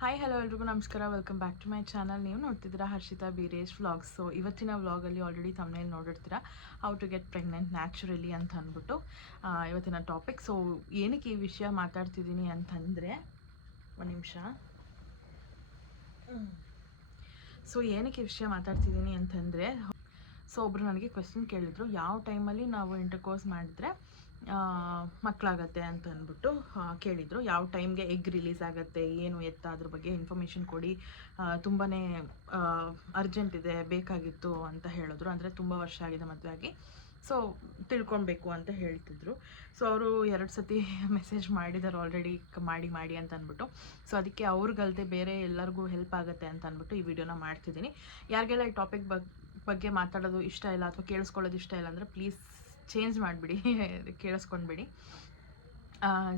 Hi hello ಎಲ್ರಿಗೂ ನಮಸ್ಕಾರ, welcome back to my channel. ನೀವು ನೋಡ್ತಿದ್ದೀರಾ ಹರ್ಷಿತಾ ಬೀರೇಶ್ ವ್ಲಾಗ್ಸ್. ಸೊ ಇವತ್ತಿನ ವ್ಲಾಗಲ್ಲಿ ಆಲ್ರೆಡಿ ತಮ್ಮನೇಲಿ ನೋಡಿರ್ತೀರಾ how to get pregnant naturally ಅಂತ ಅಂದ್ಬಿಟ್ಟು ಇವತ್ತಿನ ಟಾಪಿಕ್. ಸೊ ಏನಕ್ಕೆ ಈ ವಿಷಯ ಮಾತಾಡ್ತಿದ್ದೀನಿ ಅಂತಂದರೆ, ಒಂದು ನಿಮಿಷ. ಸೊ ಏನಕ್ಕೆ ಈ ವಿಷಯ ಮಾತಾಡ್ತಿದ್ದೀನಿ ಅಂತಂದರೆ, ಸೊ ಒಬ್ಬರು ನನಗೆ ಕ್ವೆಶ್ಚನ್ ಕೇಳಿದರು, ಯಾವ ಟೈಮಲ್ಲಿ ನಾವು ಇಂಟರ್ಕೋರ್ಸ್ ಮಾಡಿದ್ರೆ ಮಕ್ಕಳಾಗತ್ತೆ ಅಂತ ಅಂದ್ಬಿಟ್ಟು ಕೇಳಿದರು. ಯಾವ ಟೈಮ್ಗೆ ಎಗ್ ರಿಲೀಸ್ ಆಗುತ್ತೆ, ಏನು ಎತ್ತ, ಅದ್ರ ಬಗ್ಗೆ ಇನ್ಫಾರ್ಮೇಷನ್ ಕೊಡಿ, ತುಂಬಾ ಅರ್ಜೆಂಟ್ ಇದೆ, ಬೇಕಾಗಿತ್ತು ಅಂತ ಹೇಳಿದ್ರು. ಅಂದರೆ ತುಂಬ ವರ್ಷ ಆಗಿದೆ ಮದುವೆ ಆಗಿ, ಸೊ ತಿಳ್ಕೊಳ್ಬೇಕು ಅಂತ ಹೇಳ್ತಿದ್ರು. ಸೊ ಅವರು 2 ಸತಿ ಮೆಸೇಜ್ ಮಾಡಿದ್ದಾರೆ ಆಲ್ರೆಡಿ, ಮಾಡಿ ಅಂತ ಅಂದ್ಬಿಟ್ಟು. ಸೊ ಅದಕ್ಕೆ ಅವ್ರಿಗಲ್ದೆ ಬೇರೆ ಎಲ್ಲರಿಗೂ ಹೆಲ್ಪ್ ಆಗುತ್ತೆ ಅಂತ ಅಂದ್ಬಿಟ್ಟು ಈ ವಿಡಿಯೋನ ಮಾಡ್ತಿದ್ದೀನಿ. ಯಾರಿಗೆಲ್ಲ ಈ ಟಾಪಿಕ್ ಬಗ್ಗೆ ಮಾತಾಡೋದು ಇಷ್ಟ ಇಲ್ಲ ಅಥವಾ ಕೇಳಿಸ್ಕೊಳ್ಳೋದು ಇಷ್ಟ ಇಲ್ಲ ಅಂದರೆ ಪ್ಲೀಸ್ ಚೇಂಜ್ ಮಾಡಿಬಿಡಿ, ಕೇಳಿಸ್ಕೊಂಡ್ಬಿಡಿ.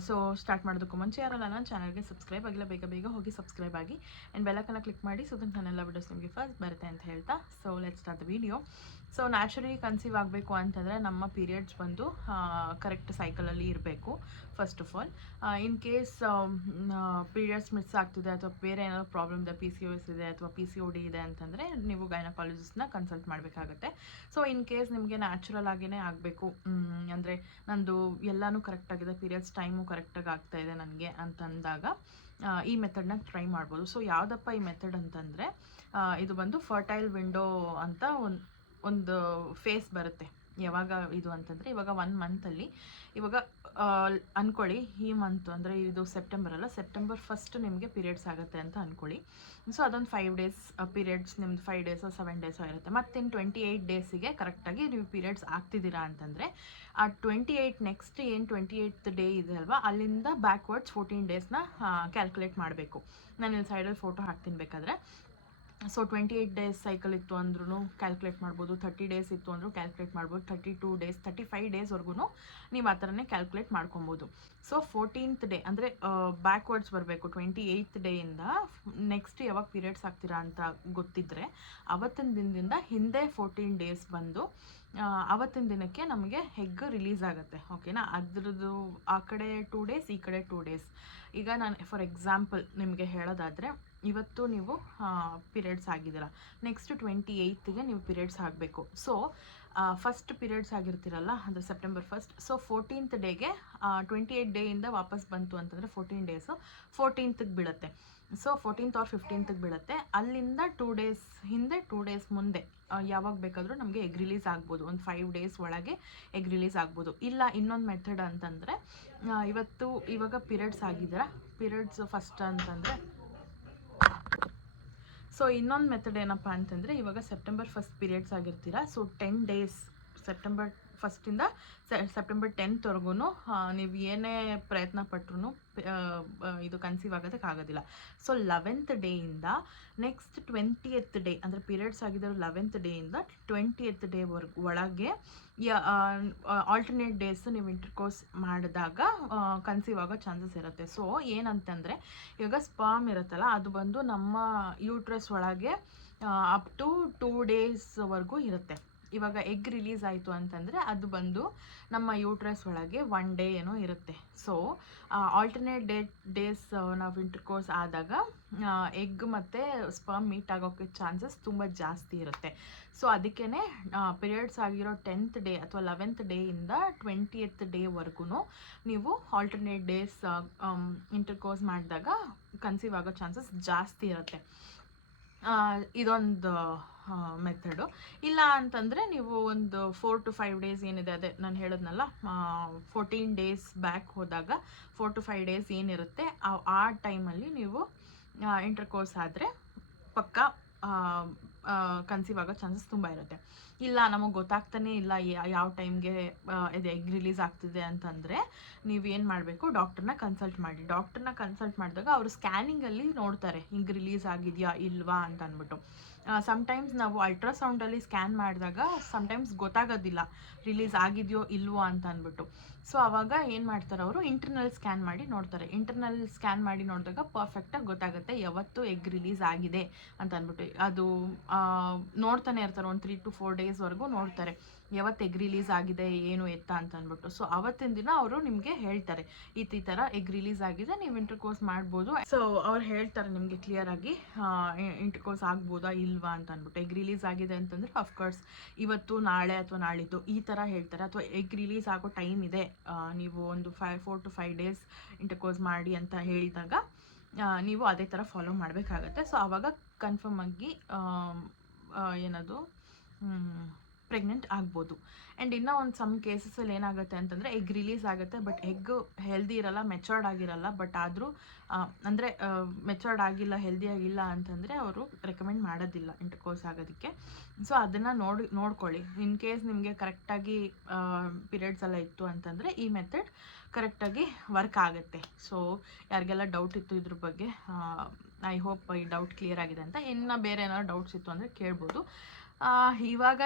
ಸೊ ಸ್ಟಾರ್ಟ್ ಮಾಡೋದಕ್ಕೂ ಮುಂಚೆ ಯಾರಲ್ಲ ನನ್ನ ಚಾನಲ್ಗೆ ಸಬ್ಸ್ಕ್ರೈಬ್ ಆಗಿಲ್ಲ, ಬೇಗ ಹೋಗಿ ಸಬ್ಸ್ಕ್ರೈಬ್ ಆಗಿ ಆ್ಯಂಡ್ ಬೆಲ್ಲೈಕನ್ನ ಕ್ಲಿಕ್ ಮಾಡಿ, ಸೊ ದಟ್ ನನ್ನೆಲ್ಲ ವಿಡಿಯೋಸ್ ನಿಮಗೆ ಫಸ್ಟ್ ಬರುತ್ತೆ ಅಂತ ಹೇಳ್ತಾ, so let's start the video. So naturally conceive ಆಗಬೇಕು ಅಂತಂದರೆ ನಮ್ಮ ಪೀರಿಯಡ್ಸ್ ಬಂದು ಕರೆಕ್ಟ್ ಸೈಕಲಲ್ಲಿ ಇರಬೇಕು first of all. In case periods miss ಆಗ್ತಿದೆ ಅಥವಾ ಬೇರೆ ಏನಾದರೂ ಪ್ರಾಬ್ಲಮ್ ಇದೆ, PCOS ಇದೆ ಅಥವಾ PCOD ಇದೆ ಅಂತಂದರೆ ನೀವು ಗೈನಕಾಲಜಿಸ್ಟ್ನ ಕನ್ಸಲ್ಟ್ ಮಾಡಬೇಕಾಗುತ್ತೆ. ಸೊ ಇನ್ ಕೇಸ್ ನಿಮಗೆ ನ್ಯಾಚುರಲ್ ಆಗಿಯೇ ಆಗಬೇಕು, ಅಂದರೆ ನಂದು ಎಲ್ಲನೂ ಕರೆಕ್ಟಾಗಿದೆ, ಪೀರಿಯಡ್ಸ್ ಟೈಮು ಕರೆಕ್ಟಾಗಿ ಆಗ್ತಾಯಿದೆ ನನಗೆ ಅಂತಂದಾಗ ಈ ಮೆಥಡ್ನ ಟ್ರೈ ಮಾಡ್ಬೋದು. ಸೊ ಯಾವುದಪ್ಪ ಈ ಮೆಥಡ್ ಅಂತಂದರೆ, ಇದು ಬಂದು ಫರ್ಟೈಲ್ ವಿಂಡೋ ಅಂತ ಒಂದು ಫೇಸ್ ಬರುತ್ತೆ. ಯಾವಾಗ ಇದು ಅಂತಂದರೆ, ಇವಾಗ 1 ಮಂತಲ್ಲಿ, ಇವಾಗ ಅಂದ್ಕೊಳ್ಳಿ ಈ ಮಂತ್ ಅಂದರೆ ಇದು ಸೆಪ್ಟೆಂಬರ್ ಅಲ್ಲ, ಸೆಪ್ಟೆಂಬರ್ 1 ನಿಮಗೆ ಪೀರಿಯಡ್ಸ್ ಆಗುತ್ತೆ ಅಂತ ಅಂದ್ಕೊಳ್ಳಿ. ಸೊ ಅದೊಂದು 5 ಡೇಸ್ ಪೀರಿಯಡ್ಸ್ ನಿಮ್ದು 5 ಡೇಸೋ 7 ಡೇಸೋ ಇರುತ್ತೆ. ಮತ್ತು ಇನ್ನು 28 ಡೇಸಿಗೆ ಕರೆಕ್ಟಾಗಿ ನೀವು ಪೀರಿಯಡ್ಸ್ ಆಗ್ತಿದ್ದೀರಾ ಅಂತಂದರೆ, ಆ 28 ನೆಕ್ಸ್ಟ್ ಏನು 28th ಡೇ ಇದೆ ಅಲ್ವಾ, ಅಲ್ಲಿಂದ ಬ್ಯಾಕ್ವರ್ಡ್ಸ್ 14 ಡೇಸ್ನ ಕ್ಯಾಲ್ಕುಲೇಟ್ ಮಾಡಬೇಕು. ನಾನು ಇಲ್ಲಿ ಸೈಡಲ್ಲಿ ಫೋಟೋ ಹಾಕ್ತೀನಿ ಬೇಕಾದರೆ. ಸೊ 28 ಡೇಸ್ ಸೈಕಲ್ ಇತ್ತು ಅಂದ್ರೂ ಕ್ಯಾಲ್ಕುಲೇಟ್ ಮಾಡ್ಬೋದು, 30 ಡೇಸ್ ಇತ್ತು ಅಂದರೂ ಕ್ಯಾಲ್ಕುಲೇಟ್ ಮಾಡ್ಬೋದು, 32 ಡೇಸ್ 35 ಡೇಸ್ವರೆಗೂ ನೀವು ಆ ಥರನೇ ಕ್ಯಾಲ್ಕುಲೇಟ್ ಮಾಡ್ಕೊಬೋದು. ಸೊ 14th ಡೇ ಅಂದರೆ ಬ್ಯಾಕ್ವರ್ಡ್ಸ್ ಬರಬೇಕು. 28th ಡೇಯಿಂದ ನೆಕ್ಸ್ಟ್ ಯಾವಾಗ ಪೀರಿಯಡ್ಸ್ ಆಗ್ತೀರಾ ಅಂತ ಗೊತ್ತಿದ್ದರೆ ಅವತ್ತಿನ ದಿನದಿಂದ ಹಿಂದೆ 14 ಡೇಸ್ ಬಂದು ಅವತ್ತಿನ ದಿನಕ್ಕೆ ನಮಗೆ ಹೆಗ್ ರಿಲೀಸ್ ಆಗುತ್ತೆ. ಓಕೆನಾ? ಅದ್ರದ್ದು ಆ ಕಡೆ 2 ಡೇಸ್, ಈ ಕಡೆ 2 ಡೇಸ್. ಈಗ ನಾನು ಫಾರ್ ಎಕ್ಸಾಂಪಲ್ ನಿಮಗೆ ಹೇಳೋದಾದರೆ, ಇವತ್ತು ನೀವು ಪೀರಿಯಡ್ಸ್ ಆಗಿದ್ದೀರ, ನೆಕ್ಸ್ಟ್ 28ಗೆ ನೀವು ಪೀರಿಯಡ್ಸ್ ಆಗಬೇಕು. ಸೊ ಫಸ್ಟ್ ಪೀರಿಯಡ್ಸ್ ಆಗಿರ್ತೀರಲ್ಲ, ಅಂದರೆ ಸೆಪ್ಟೆಂಬರ್ 1. ಸೊ 14th ಡೇಗೆ 28 ಡೇಯಿಂದ ವಾಪಸ್ ಬಂತು ಅಂತಂದರೆ 14 ಡೇಸು 14th ಬೀಳುತ್ತೆ. ಸೊ 14th or 15th ಬೀಳುತ್ತೆ. ಅಲ್ಲಿಂದ 2 ಡೇಸ್ ಹಿಂದೆ 2 ಡೇಸ್ ಮುಂದೆ ಯಾವಾಗ ಬೇಕಾದರೂ ನಮಗೆ ಎಗ್ ರಿಲೀಸ್ ಆಗ್ಬೋದು. ಒಂದು 5 ಡೇಸ್ ಒಳಗೆ ಎಗ್ ರಿಲೀಸ್ ಆಗ್ಬೋದು. ಇಲ್ಲ ಇನ್ನೊಂದು ಮೆಥಡ್ ಅಂತಂದರೆ, ಇವಾಗ ಪೀರಿಯಡ್ಸ್ ಆಗಿದ್ದೀರಾ, ಪೀರಿಯಡ್ಸ್ ಫಸ್ಟ್ ಅಂತಂದರೆ, ಸೊ ಇನ್ನೊಂದು ಮೆಥಡ್ ಏನಪ್ಪ ಅಂತಂದರೆ, ಇವಾಗ ಸೆಪ್ಟೆಂಬರ್ 1 ಪೀರಿಯಡ್ಸ್ ಆಗಿರ್ತೀರಾ. ಸೊ 10 ಡೇಸ್ ಸೆಪ್ಟೆಂಬರ್ 1 ಸೆಪ್ಟೆಂಬರ್ 10ವರೆಗೂ ನೀವು ಏನೇ ಪ್ರಯತ್ನ ಪಟ್ಟರು ಇದು ಕನ್ಸೀವ್ ಆಗೋದಕ್ಕಾಗೋದಿಲ್ಲ. ಸೊ 11th ಡೇಯಿಂದ ನೆಕ್ಸ್ಟ್ 20th ಡೇ, ಅಂದರೆ ಪೀರಿಯಡ್ಸ್ ಆಗಿದ್ದರೂ 11th ಡೇಯಿಂದ 20th ಡೇ ಒಳಗೆ ಆಲ್ಟರ್ನೇಟ್ ಡೇಸ್ ನೀವು ಇಂಟರ್ಕೋರ್ಸ್ ಮಾಡಿದಾಗ ಕನ್ಸೀವ್ ಆಗೋ ಚಾನ್ಸಸ್ ಇರುತ್ತೆ. ಸೊ ಏನಂತಂದರೆ, ಇವಾಗ ಸ್ಪರ್ಮ್ ಇರುತ್ತಲ್ಲ, ಅದು ಬಂದು ನಮ್ಮ ಯೂಟ್ರಸ್ ಒಳಗೆ ಅಪ್ ಟು 2 ಡೇಸ್ವರೆಗೂ ಇರುತ್ತೆ. ಇವಾಗ ಎಗ್ ರಿಲೀಸ್ ಆಯಿತು ಅಂತಂದರೆ ಅದು ಬಂದು ನಮ್ಮ ಯೂಟ್ರಸ್ ಒಳಗೆ 1 ಡೇ ಏನೋ ಇರುತ್ತೆ. ಸೊ ಆಲ್ಟರ್ನೇಟ್ ಡೇಸ್ ನಾವು ಇಂಟರ್ಕೋರ್ಸ್ ಆದಾಗ ಎಗ್ ಮತ್ತು ಸ್ಪರ್ಮ್ ಮೀಟ್ ಆಗೋಕ್ಕೆ ಚಾನ್ಸಸ್ ತುಂಬ ಜಾಸ್ತಿ ಇರುತ್ತೆ. ಸೊ ಅದಕ್ಕೇ ಪೀರಿಯಡ್ಸ್ ಆಗಿರೋ 10th ಡೇ ಅಥವಾ 11th ಡೇಯಿಂದ 20th ಡೇವರೆಗೂ ನೀವು ಆಲ್ಟರ್ನೇಟ್ ಡೇಸ್ ಇಂಟರ್ಕೋರ್ಸ್ ಮಾಡಿದಾಗ ಕನ್ಸೀವ್ ಆಗೋ ಚಾನ್ಸಸ್ ಜಾಸ್ತಿ ಇರುತ್ತೆ. ಇದೊಂದು ಮೆಥಡು. ಇಲ್ಲ ಅಂತಂದರೆ ನೀವು ಒಂದು 4 to 5 ಡೇಸ್ ಏನಿದೆ, ಅದೇ ನಾನು ಹೇಳಿದ್ನಲ್ಲ 14 ಡೇಸ್ ಬ್ಯಾಕ್ ಹೋದಾಗ 4 to 5 ಡೇಸ್ ಏನಿರುತ್ತೆ ಆ ಟೈಮಲ್ಲಿ ನೀವು ಇಂಟರ್ಕೋರ್ಸ್ ಆದರೆ ಪಕ್ಕ ಕನ್ಸೀವ್ ಆಗೋ ಚಾನ್ಸಸ್ ತುಂಬ ಇರುತ್ತೆ. ಇಲ್ಲ ನಮಗೆ ಗೊತ್ತಾಗ್ತಾನೆ ಇಲ್ಲ ಯಾವ ಟೈಮ್ಗೆ ಇದು ಎಗ್ ರಿಲೀಸ್ ಆಗ್ತಿದೆ ಅಂತಂದರೆ ನೀವೇನು ಮಾಡಬೇಕು, ಡಾಕ್ಟರ್ನ ಕನ್ಸಲ್ಟ್ ಮಾಡಿ. ಡಾಕ್ಟರ್ನ ಕನ್ಸಲ್ಟ್ ಮಾಡಿದಾಗ ಅವರು ಸ್ಕ್ಯಾನಿಂಗಲ್ಲಿ ನೋಡ್ತಾರೆ ಹಿಂಗೆ ರಿಲೀಸ್ ಆಗಿದೆಯಾ ಇಲ್ವಾ ಅಂತ ಅಂದ್ಬಿಟ್ಟು. ಸಮ್ಟೈಮ್ಸ್ ನಾವು ಅಲ್ಟ್ರಾಸೌಂಡಲ್ಲಿ ಸ್ಕ್ಯಾನ್ ಮಾಡಿದಾಗ ಸಮ್ಟೈಮ್ಸ್ ಗೊತ್ತಾಗೋದಿಲ್ಲ ರಿಲೀಸ್ ಆಗಿದೆಯೋ ಇಲ್ವೋ ಅಂತ ಅಂದ್ಬಿಟ್ಟು. ಸೊ ಆವಾಗ ಏನು ಮಾಡ್ತಾರೆ ಅವರು ಇಂಟರ್ನಲ್ ಸ್ಕ್ಯಾನ್ ಮಾಡಿ ನೋಡ್ತಾರೆ. ಇಂಟರ್ನಲ್ ಸ್ಕ್ಯಾನ್ ಮಾಡಿ ನೋಡಿದಾಗ ಪರ್ಫೆಕ್ಟಾಗಿ ಗೊತ್ತಾಗುತ್ತೆ ಯಾವತ್ತು ಎಗ್ ರಿಲೀಸ್ ಆಗಿದೆ ಅಂತ ಅಂದ್ಬಿಟ್ಟು. ಅದು ನೋಡ್ತಾನೆ ಇರ್ತಾರೆ, ಒಂದು 3 to 4 ಡೇಸ್ವರೆಗೂ ನೋಡ್ತಾರೆ ಯಾವತ್ತು ಎಗ್ ರಿಲೀಸ್ ಆಗಿದೆ ಏನು ಎತ್ತ ಅಂತ ಅಂದ್ಬಿಟ್ಟು. ಸೊ ಅವತ್ತಿನ ದಿನ ಅವರು ನಿಮಗೆ ಹೇಳ್ತಾರೆ ಈ ಥರ ಎಗ್ ರಿಲೀಸ್ ಆಗಿದೆ, ನೀವು ಇಂಟರ್ಕೋರ್ಸ್ ಮಾಡ್ಬೋದು. ಸೊ ಅವ್ರು ಹೇಳ್ತಾರೆ ನಿಮಗೆ ಕ್ಲಿಯರ್ ಆಗಿ ಇಂಟರ್ಕೋರ್ಸ್ ಆಗ್ಬೋದಾ ಇಲ್ವಾ ಅಂತ ಅಂದ್ಬಿಟ್ಟು. ಎಗ್ ರಿಲೀಸ್ ಆಗಿದೆ ಅಂತಂದರೆ ಅಫ್ಕೋರ್ಸ್ ಇವತ್ತು ನಾಳೆ ಅಥವಾ ನಾಳಿದ್ದು ಈ ಥರ ಹೇಳ್ತಾರೆ. ಅಥವಾ ಎಗ್ ರಿಲೀಸ್ ಆಗೋ ಟೈಮ್ ಇದೆ, ನೀವು ಒಂದು 4 to 5 ಡೇಸ್ ಇಂಟರ್ಕೋರ್ಸ್ ಮಾಡಿ ಅಂತ ಹೇಳಿದಾಗ ನೀವು ಅದೇ ಥರ ಫಾಲೋ ಮಾಡಬೇಕಾಗತ್ತೆ. ಸೊ ಆವಾಗ ಕನ್ಫರ್ಮ್ ಆಗಿ ಏನದು ಪ್ರೆಗ್ನೆಂಟ್ ಆಗ್ಬೋದು. ಆ್ಯಂಡ್ ಇನ್ನೂ ಒಂದು ಸಮ್ ಕೇಸಸಲ್ಲಿ ಏನಾಗುತ್ತೆ ಅಂತಂದರೆ ಎಗ್ ರಿಲೀಸ್ ಆಗುತ್ತೆ, ಬಟ್ ಎಗ್ ಹೆಲ್ದಿ ಇರಲ್ಲ, ಮೆಚೋರ್ಡ್ ಆಗಿರಲ್ಲ. ಬಟ್ ಆದರೂ ಅಂದರೆ ಮೆಚೋರ್ಡ್ ಆಗಿಲ್ಲ, ಹೆಲ್ದಿ ಆಗಿಲ್ಲ ಅಂತಂದರೆ ಅವರು ರೆಕಮೆಂಡ್ ಮಾಡೋದಿಲ್ಲ ಇಂಟರ್ಕೋರ್ಸ್ ಆಗೋದಕ್ಕೆ. ಸೊ ಅದನ್ನು ನೋಡ್ಕೊಳ್ಳಿ. ಇನ್ ಕೇಸ್ ನಿಮಗೆ ಕರೆಕ್ಟಾಗಿ ಪೀರಿಯಡ್ಸ್ ಎಲ್ಲ ಇತ್ತು ಅಂತಂದರೆ ಈ ಮೆಥಡ್ ಕರೆಕ್ಟಾಗಿ ವರ್ಕ್ ಆಗುತ್ತೆ. ಸೊ ಯಾರಿಗೆಲ್ಲ ಡೌಟ್ ಇತ್ತು ಇದ್ರ ಬಗ್ಗೆ, ಐ ಹೋಪ್ ಈ ಡೌಟ್ ಕ್ಲಿಯರ್ ಆಗಿದೆ ಅಂತ. ಇನ್ನು ಬೇರೆ ಏನಾದ್ರು ಡೌಟ್ಸ್ ಇತ್ತು ಅಂದರೆ ಕೇಳ್ಬೋದು. ಇವಾಗ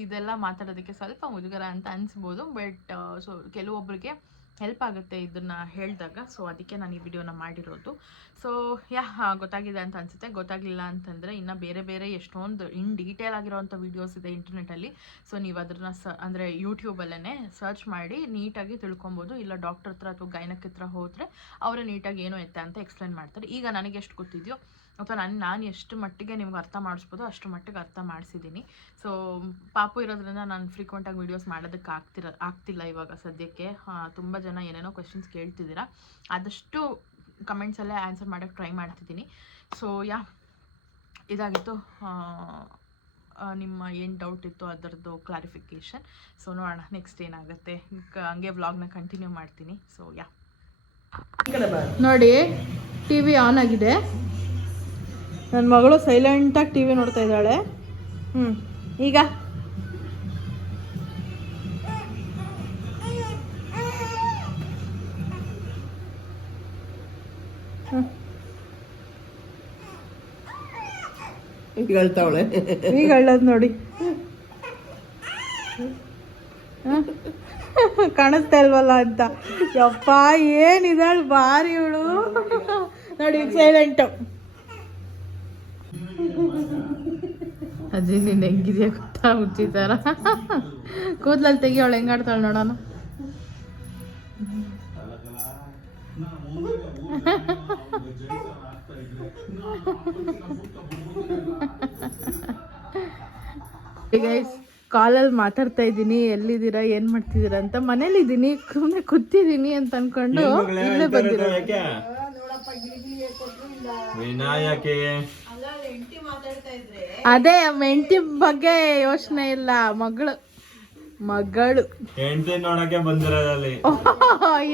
ಇದೆಲ್ಲ ಮಾತಾಡೋದಕ್ಕೆ ಸ್ವಲ್ಪ ಮುಜುಗರ ಅಂತ ಅನಿಸ್ಬೋದು, ಬಟ್ ಸೊ ಕೆಲವೊಬ್ಬರಿಗೆ ಹೆಲ್ಪ್ ಆಗುತ್ತೆ ಇದನ್ನು ಹೇಳಿದಾಗ. ಸೊ ಅದಕ್ಕೆ ನಾನು ಈ ವಿಡಿಯೋನ ಮಾಡಿರೋದು. ಸೊ ಗೊತ್ತಾಗಿದೆ ಅಂತ ಅನಿಸುತ್ತೆ. ಗೊತ್ತಾಗಲಿಲ್ಲ ಅಂತಂದರೆ ಇನ್ನು ಬೇರೆ ಎಷ್ಟೊಂದು ಡೀಟೇಲ್ ಆಗಿರೋವಂಥ ವೀಡಿಯೋಸ್ ಇದೆ ಇಂಟರ್ನೆಟ್ಟಲ್ಲಿ. ಸೊ ನೀವು ಅದನ್ನು ಅಂದರೆ ಯೂಟ್ಯೂಬಲ್ಲೇ ಸರ್ಚ್ ಮಾಡಿ ನೀಟಾಗಿ ತಿಳ್ಕೊಬೋದು. ಇಲ್ಲ ಡಾಕ್ಟರ್ ಹತ್ರ ಅಥವಾ ಗೈನಕ್ ಹತ್ರ ಹೋದರೆ ಅವರೇ ನೀಟಾಗಿ ಏನೋ ಎತ್ತ ಅಂತ ಎಕ್ಸ್ಪ್ಲೇನ್ ಮಾಡ್ತಾರೆ. ಈಗ ನನಗೆ ಎಷ್ಟು ಗೊತ್ತಿದೆಯೋ ಅಥವಾ ನಾನು ಎಷ್ಟು ಮಟ್ಟಿಗೆ ನಿಮ್ಗೆ ಅರ್ಥ ಮಾಡಿಸ್ಬೋದು ಅಷ್ಟು ಮಟ್ಟಿಗೆ ಅರ್ಥ ಮಾಡಿಸಿದ್ದೀನಿ. ಸೊ ಪಾಪು ಇರೋದ್ರಿಂದ ನಾನು ಫ್ರೀಕ್ವೆಂಟಾಗಿ ವೀಡಿಯೋಸ್ ಮಾಡೋದಕ್ಕೆ ಆಗ್ತಿಲ್ಲ ಇವಾಗ ಸದ್ಯಕ್ಕೆ. ತುಂಬ ಜನ ಏನೇನೋ ಕ್ವೆಶನ್ಸ್ ಕೇಳ್ತಿದ್ದೀರಾ, ಆದಷ್ಟು ಕಮೆಂಟ್ಸಲ್ಲೇ ಆನ್ಸರ್ ಮಾಡೋಕ್ಕೆ ಟ್ರೈ ಮಾಡ್ತಿದ್ದೀನಿ. ಸೊ ಇದಾಗಿತ್ತು ನಿಮ್ಮ ಏನು ಡೌಟ್ ಇತ್ತು ಅದರದ್ದು ಕ್ಲಾರಿಫಿಕೇಷನ್. ಸೊ ನೋಡೋಣ ನೆಕ್ಸ್ಟ್ ಏನಾಗುತ್ತೆ. ಹಂಗೆ ವ್ಲಾಗ್ನ ಕಂಟಿನ್ಯೂ ಮಾಡ್ತೀನಿ. ಸೊ ನೋಡಿ ಟಿ ವಿ ಆನ್ ಆಗಿದೆ. ನನ್ನ ಮಗಳು ಸೈಲೆಂಟಾಗಿ ಟಿ ವಿ ನೋಡ್ತಾ ಇದ್ದಾಳೆ. ಈಗ ಈಗ ಹೇಳ್ತಾವಳೆ, ಈಗ ಹೇಳೋದು ನೋಡಿ. ಕಾಣಿಸ್ತಾ ಇಲ್ವಲ್ಲ ಅಂತ. ಯಪ್ಪ ಏನಿದಾಳು ಭಾರಿ ಇವಳು ನೋಡಿ. ಸೈಲೆಂಟು ಅಜ್ಜಿ ನೀನು ಹೆಂಗಿದೆಯಾ ಗೊತ್ತಾ ಹುಚ್ಚಿ ಥರ. ಕೂದಲಲ್ಲಿ ತೆಗಿಯೋಳು ಹೆಂಗಾಡ್ತಾಳೆ ನೋಡೋಣ. ಗೈಸ್ ಕಾಲಲ್ಲಿ ಮಾತಾಡ್ತಾ ಇದ್ದೀನಿ, ಎಲ್ಲಿದ್ದೀರಾ ಏನು ಮಾಡ್ತಿದ್ದೀರಾ ಅಂತ. ಮನೇಲಿ ಇದ್ದೀನಿ, ಸುಮ್ಮನೆ ಕೂತಿದ್ದೀನಿ ಅಂತ ಅನ್ಕೊಂಡು ಇಲ್ಲೇ ಬಂದಿರೋ. ಅದೇ ಹೆಂಡತಿ ಬಗ್ಗೆ ಯೋಚನೆ ಇಲ್ಲ, ಮಗಳು ಹೆಂಡತಿ ನೋಡಕ್ಕೆ ಬಂದಿರೋದಲ್ಲಿ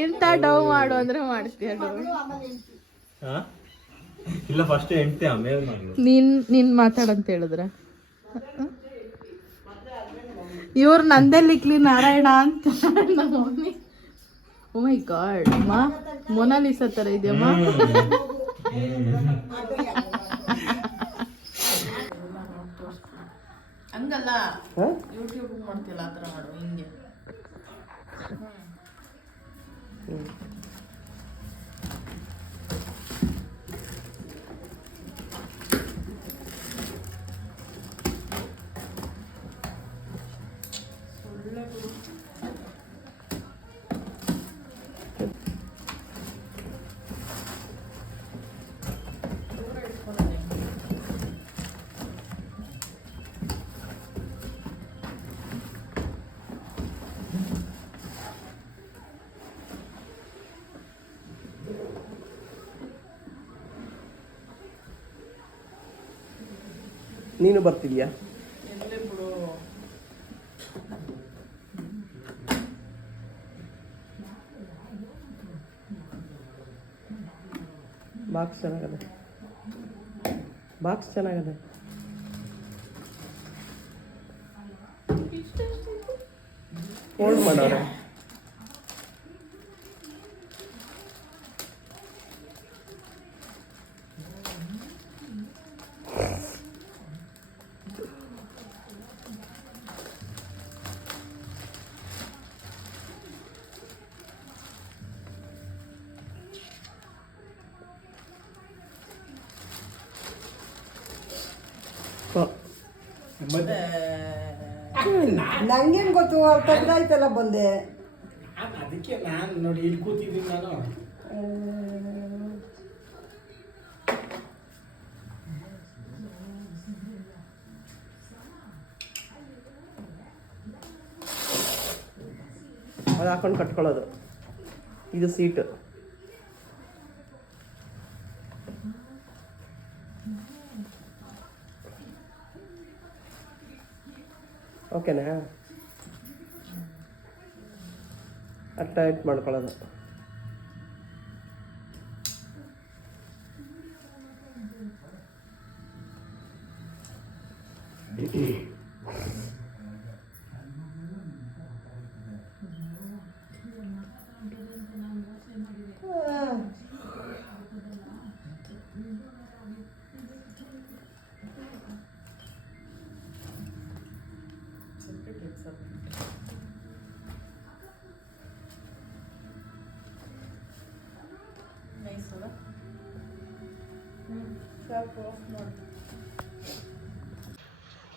ಇಂಥ ಡವ್ ಮಾಡು ಅಂದ್ರೆ ಮಾಡ್ತೀಯ ಡವ್. ಇಲ್ಲ ಫಸ್ಟ್ ಹೆಂಡತಿ ಆಮೇಲೆ ಮಾಡಿ. ನೀನ್ ಮಾತಾಡಂತ ಹೇಳಿದ್ರ ಇವ್ರು ನಂದೆಲ್ಲಿಕ್ಲಿ ನಾರಾಯಣ ಅಂತ ನಮ್ಮ ಮಮ್ಮಿ. ಓ ಮೈ ಗಾಡ್ ಅಮ್ಮ, ಮೊನಾಲಿಸಾ ಥರ ಇದೆಯಮ್ಮ. ಹಂಗಲ್ಲ ಯೂಟ್ಯೂಬ್ ಮಾಡ್ತಿಲ್ಲ ಆ ಥರ ಮಾಡು ಹಿಂಗೆ. ನೀನು ಬರ್ತಿದ್ಯಾ? ಬಾಕ್ಸ್ ಚೆನ್ನಾಗದೆ, ಬಾಕ್ಸ್ ಚೆನ್ನಾಗದೆ. ಹೋಲ್ಡ್ ಮಾಡೋರೆ. ಮತ್ತೆ ನಂಗೇನು ಗೊತ್ತು ಅವ್ರು ತೆಗ್ದಾಯ್ತಲ್ಲ ಬಂದೆ. ಅದಕ್ಕೆ ನಾನು ನೋಡಿ ಇಲ್ಲಿ ಕೂತಿದ್ದೀನಿ ನಾನು. ಅದು ಹಾಕೊಂಡು ಕಟ್ಕೊಳ್ಳೋದು. ಇದು ಸೀಟು. ಓಕೆನಾ? ಟೈಟ್ ಮಾಡ್ಕೊಳ್ಳೋದು.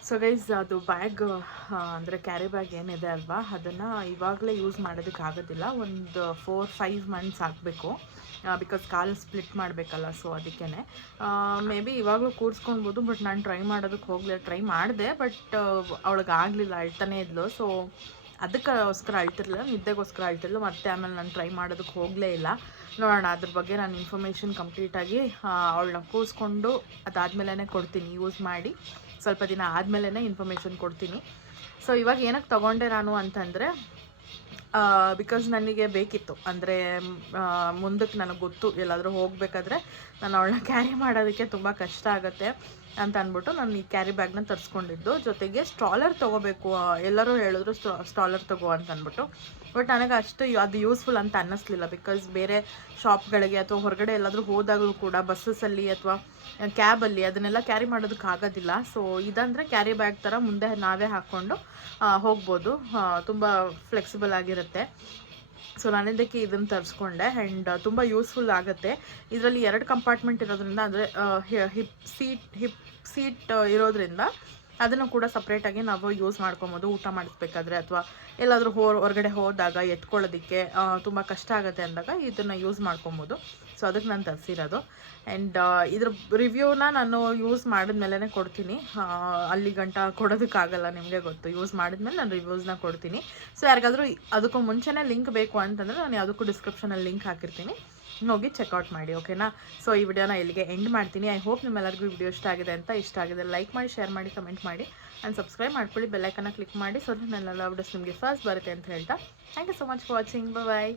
ಸೊ ಗೈಸ್, ಅದು ಬ್ಯಾಗ್ ಅಂದರೆ ಕ್ಯಾರಿ ಬ್ಯಾಗ್ ಏನಿದೆ ಅಲ್ವಾ, ಅದನ್ನು ಇವಾಗಲೇ ಯೂಸ್ ಮಾಡೋದಕ್ಕೆ ಆಗೋದಿಲ್ಲ. ಒಂದು 4-5 ಮಂತ್ಸ್ ಆಗಬೇಕು, ಬಿಕಾಸ್ ಕಾಲು ಸ್ಪ್ಲಿಟ್ ಮಾಡಬೇಕಲ್ಲ. ಸೊ ಅದಕ್ಕೇ ಮೇ ಬಿ ಇವಾಗಲೂ ಕೂರಿಸ್ಕೊಳ್ಬೋದು. ಬಟ್ ನಾನು ಟ್ರೈ ಮಾಡಿದೆ, ಬಟ್ ಅವಳಿಗೆ ಆಗಲಿಲ್ಲ, ಅಳ್ತಾನೇ ಇದ್ಲು. ಸೊ ಅದಕ್ಕೋಸ್ಕರ ಅಳ್ತಿರ್ಲಿಲ್ಲ, ನಿದ್ದೆಗೋಸ್ಕರ ಅಳ್ತಿರ್ಲಿಲ್ಲ. ಮತ್ತು ಆಮೇಲೆ ನಾನು ಟ್ರೈ ಮಾಡೋದಕ್ಕೆ ಹೋಗಲೇ ಇಲ್ಲ. ನೋಡೋಣ, ಅದ್ರ ಬಗ್ಗೆ ನಾನು ಇನ್ಫಾರ್ಮೇಷನ್ ಕಂಪ್ಲೀಟಾಗಿ ಅವಳನ್ನ ಕೂರಿಸ್ಕೊಂಡು ಅದಾದಮೇಲೆ ಕೊಡ್ತೀನಿ. ಯೂಸ್ ಮಾಡಿ ಸ್ವಲ್ಪ ದಿನ ಆದಮೇಲೆ ಇನ್ಫಾರ್ಮೇಷನ್ ಕೊಡ್ತೀನಿ. ಸೊ ಇವಾಗ ಏನಕ್ಕೆ ತೊಗೊಂಡೆ ನಾನು ಅಂತಂದರೆ, ಬಿಕಾಸ್ ನನಗೆ ಬೇಕಿತ್ತು. ಅಂದರೆ ಮುಂದಕ್ಕೆ ನನಗೆ ಗೊತ್ತು, ಎಲ್ಲಾದರೂ ಹೋಗಬೇಕಾದ್ರೆ ನಾನು ಅವಳನ್ನ ಕ್ಯಾರಿ ಮಾಡೋದಕ್ಕೆ ತುಂಬ ಕಷ್ಟ ಆಗುತ್ತೆ ಅಂತ ಅಂದ್ಬಿಟ್ಟು ನಾನು ಈ ಕ್ಯಾರಿ ಬ್ಯಾಗ್ನ ತರಿಸ್ಕೊಂಡಿದ್ದು. ಜೊತೆಗೆ ಸ್ಟ್ರಾಲರ್ ತೊಗೋಬೇಕು, ಎಲ್ಲರೂ ಹೇಳಿದ್ರು ಸ್ಟ್ರಾಲರ್ ತೊಗೋ ಅಂತ ಅಂದ್ಬಿಟ್ಟು. ಬಟ್ ನನಗೆ ಅಷ್ಟು ಅದು ಯೂಸ್ಫುಲ್ ಅಂತ ಅನ್ನಿಸ್ಲಿಲ್ಲ. ಬಿಕಾಸ್ ಬೇರೆ ಶಾಪ್ಗಳಿಗೆ ಅಥವಾ ಹೊರಗಡೆ ಎಲ್ಲಾದರೂ ಹೋದಾಗಲೂ ಕೂಡ ಬಸ್ಸಸ್ಸಲ್ಲಿ ಅಥವಾ ಕ್ಯಾಬಲ್ಲಿ ಅದನ್ನೆಲ್ಲ ಕ್ಯಾರಿ ಮಾಡೋದಕ್ಕೆ ಆಗೋದಿಲ್ಲ. ಸೊ ಇದಂದರೆ ಕ್ಯಾರಿ ಬ್ಯಾಗ್ ಥರ ಮುಂದೆ ನಾವೇ ಹಾಕ್ಕೊಂಡು ಹೋಗ್ಬೋದು, ತುಂಬ ಫ್ಲೆಕ್ಸಿಬಲ್ ಆಗಿರುತ್ತೆ. ಸೊ ನಾನಿದ್ದಕ್ಕೆ ಇದನ್ನು ತರಿಸ್ಕೊಂಡೆ. ಆ್ಯಂಡ್ ತುಂಬ ಯೂಸ್ಫುಲ್ ಆಗುತ್ತೆ. ಇದರಲ್ಲಿ 2 ಕಂಪಾರ್ಟ್ಮೆಂಟ್ ಇರೋದ್ರಿಂದ, ಅಂದರೆ ಹಿಪ್ ಸೀಟ್ ಇರೋದ್ರಿಂದ ಅದನ್ನು ಕೂಡ ಸಪ್ರೇಟಾಗಿ ನಾವು ಯೂಸ್ ಮಾಡ್ಕೊಬೋದು. ಊಟ ಮಾಡಿಸ್ಬೇಕಾದ್ರೆ ಅಥವಾ ಎಲ್ಲಾದರೂ ಹೊರಗಡೆ ಹೋದಾಗ ಎತ್ಕೊಳ್ಳೋದಕ್ಕೆ ತುಂಬ ಕಷ್ಟ ಆಗುತ್ತೆ ಅಂದಾಗ ಇದನ್ನು ಯೂಸ್ ಮಾಡ್ಕೊಬೋದು. ಸೊ ಅದಕ್ಕೆ ನಾನು ತರಿಸಿರೋದು. ಆ್ಯಂಡ್ ಇದ್ರ ರಿವ್ಯೂನ ನಾನು ಯೂಸ್ ಮಾಡಿದ್ಮೇಲೆ ಕೊಡ್ತೀನಿ. ಅಲ್ಲಿ ಗಂಟ ಕೊಡೋದಕ್ಕಾಗಲ್ಲ, ನಿಮಗೆ ಗೊತ್ತು. ಯೂಸ್ ಮಾಡಿದ್ಮೇಲೆ ನಾನು ರಿವ್ಯೂಸ್ನ ಕೊಡ್ತೀನಿ. ಸೊ ಯಾರಿಗಾದರೂ ಅದಕ್ಕೂ ಮುಂಚೆನೇ ಲಿಂಕ್ ಬೇಕು ಅಂತಂದರೆ ನಾನು ಯಾವುದಕ್ಕೂ ಡಿಸ್ಕ್ರಿಪ್ಷನಲ್ಲಿ ಲಿಂಕ್ ಹಾಕಿರ್ತೀನಿ, ಹೋಗಿ ಚೆಕ್ಔಟ್ ಮಾಡಿ. ಓಕೆನಾ? ಸೊ ಈ ವಿಡಿಯೋನ ಇಲ್ಲಿಗೆ ಎಂಡ್ ಮಾಡ್ತೀನಿ. ಐ ಹೋಪ್ ನಿಮ್ಮೆಲ್ಲರಿಗೂ ಈ ವಿಡಿಯೋ ಇಷ್ಟ ಆಗಿದೆ ಲೈಕ್ ಮಾಡಿ, ಶೇರ್ ಮಾಡಿ, ಕಮೆಂಟ್ ಮಾಡಿ ಆ್ಯಂಡ್ ಸಬ್ಸ್ಕ್ರೈಬ್ ಮಾಡ್ಕೊಳ್ಳಿ. ಬೆಲ್ಲೈಕನ್ನ ಕ್ಲಿಕ್ ಮಾಡಿ. ಸೊ ನನ್ನೆಲ್ಲ ವಿಡಿಯೋಸ್ ನಿಮಗೆ ಫಸ್ಟ್ ಬರುತ್ತೆ ಅಂತ ಹೇಳ್ತಾ, thank you so much for watching. Bye.